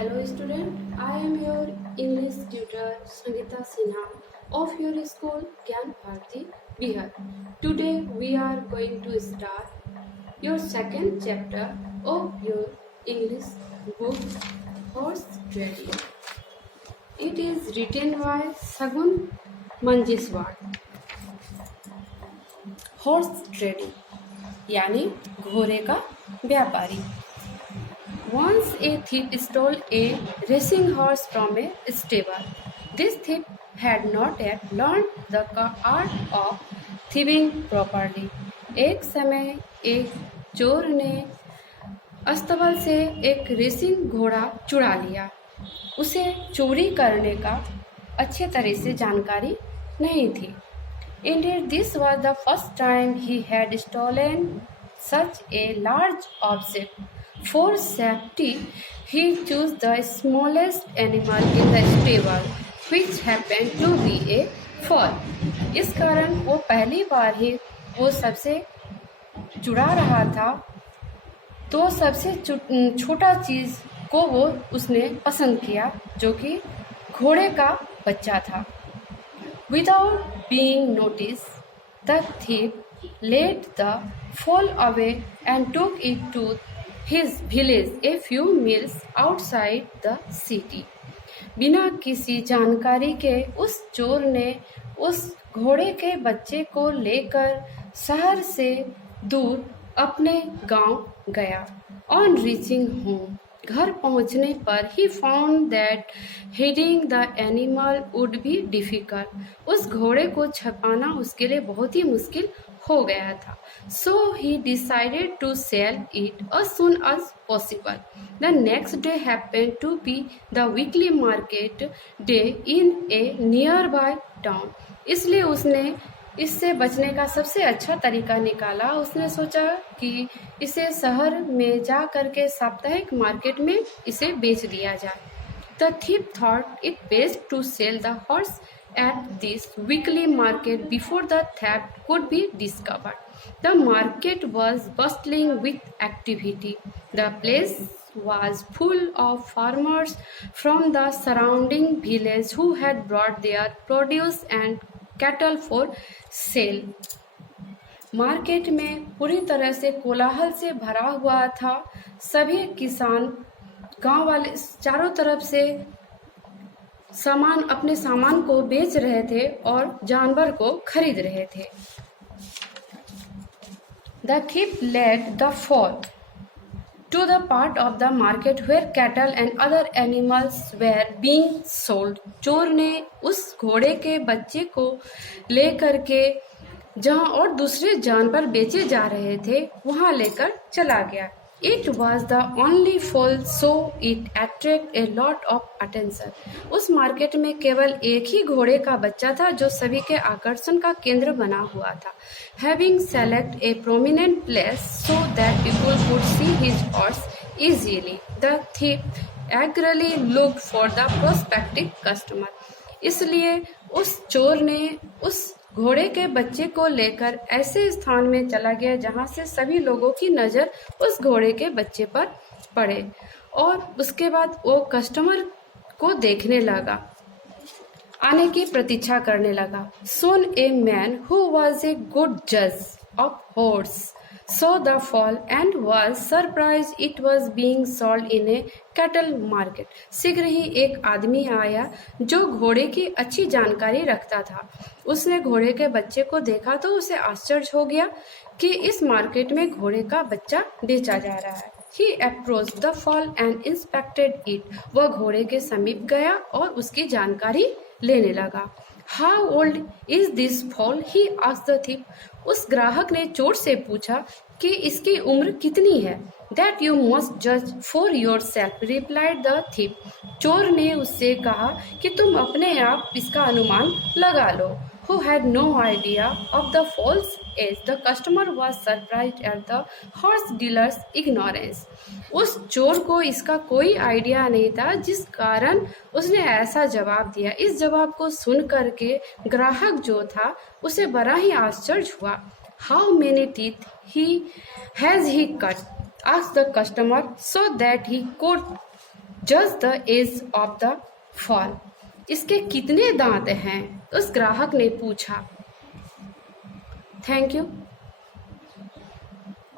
Hello student, I am your English tutor Sangeeta Sinha of your school Gyan Bharati, Bihar. Today we are going to start your second chapter of your English book Horse Trading. It is written by Sagun Manjeshwar. Horse trading यानी घोड़े का व्यापारी. Once a thief stole a racing horse from a stable. This thief had not yet learned the art of thieving properly. एक समय एक चोर ने अस्तबल से एक रेसिंग घोड़ा चुरा लिया. उसे चोरी करने का अच्छे तरह से जानकारी नहीं थी. Indeed, this was the first time he had stolen such a large object. For safety, he chose the smallest animal in the stable, which happened to be a foal. इस कारण वो पहली बार ही वो सबसे चुरा रहा था, तो सबसे छोटा चीज को वो उसने पसंद किया, जो कि घोड़े का बच्चा था. Without being noticed, the thief led the foal away and took it to his village a few miles outside the city. बिना किसी जानकारी के उस चोर ने उस घोड़े के बच्चे को लेकर शहर से दूर अपने गांव गया. On reaching home, घर पहुंचने पर he found that hiding the animal would be difficult. उस घोड़े को छुपाना उसके लिए बहुत ही मुश्किल हो गया था. So he decided to sell it as soon as possible. The next day happened to be the weekly market day in a nearby town. इसलिए उसने इससे बचने का सबसे अच्छा तरीका निकाला. उसने सोचा कि इसे शहर में जा करके साप्ताहिक मार्केट में इसे बेच दिया जाए. The thief thought it best to sell the horse at this weekly market before the theft could be discovered. The market was bustling with activity. The place was full of farmers from the surrounding village who had brought their produce and cattle for sale. Market में पूरी तरह से कोलाहल से भरा हुआ था. सभी किसान गांव वाले चारों तरफ से अपने सामान को बेच रहे थे और जानवर को खरीद रहे थे. The thief led the foal to the part of the market where cattle and other animals were being sold. चोर ने उस घोड़े के बच्चे को लेकर के जहां और दूसरे जानवर बेचे जा रहे थे वहां लेकर चला गया. It was the only foal, so it attracted a lot of attention. उस मार्केट में केवल एक ही घोड़े का बच्चा था जो सभी के आकर्षण का केंद्र बना हुआ था. Having selected a prominent place so that people could see his horse easily, the thief eagerly looked for the prospective customer. इसलिए उस चोर ने उस घोड़े के बच्चे को लेकर ऐसे स्थान में चला गया जहां से सभी लोगों की नजर उस घोड़े के बच्चे पर पड़े और उसके बाद वो कस्टमर को देखने लगा, आने की प्रतीक्षा करने लगा. Soon a man who was a good judge of horse saw the foal and was surprised it was being sold in a cattle market. शीघ्र ही एक आदमी आया जो घोड़े की अच्छी जानकारी रखता था. उसने घोड़े के बच्चे को देखा तो उसे आश्चर्य हो गया कि इस मार्केट में घोड़े का बच्चा बेचा जा रहा है. He approached the foal and inspected it. वह घोड़े के समीप गया और उसकी जानकारी लेने लगा. How old is this foal? He asked the thief. उस ग्राहक ने चोर से पूछा कि इसकी उम्र कितनी है. That you must judge for yourself, replied the thief. चोर ने उससे कहा कि तुम अपने आप इसका अनुमान लगा लो. Who had no idea of the foal's age. The customer was surprised at the horse dealer's ignorance. उस चोर को इसका कोई आइडिया नहीं था, जिस कारण उसने ऐसा जवाब दिया. इस जवाब को सुन करके ग्राहक जो था उसे बड़ा ही आश्चर्य हुआ. How many teeth has he cut? Asked the customer so that he could just the edge of the fall. इसके कितने दांत हैं? उस ग्राहक ने पूछा। Thank you.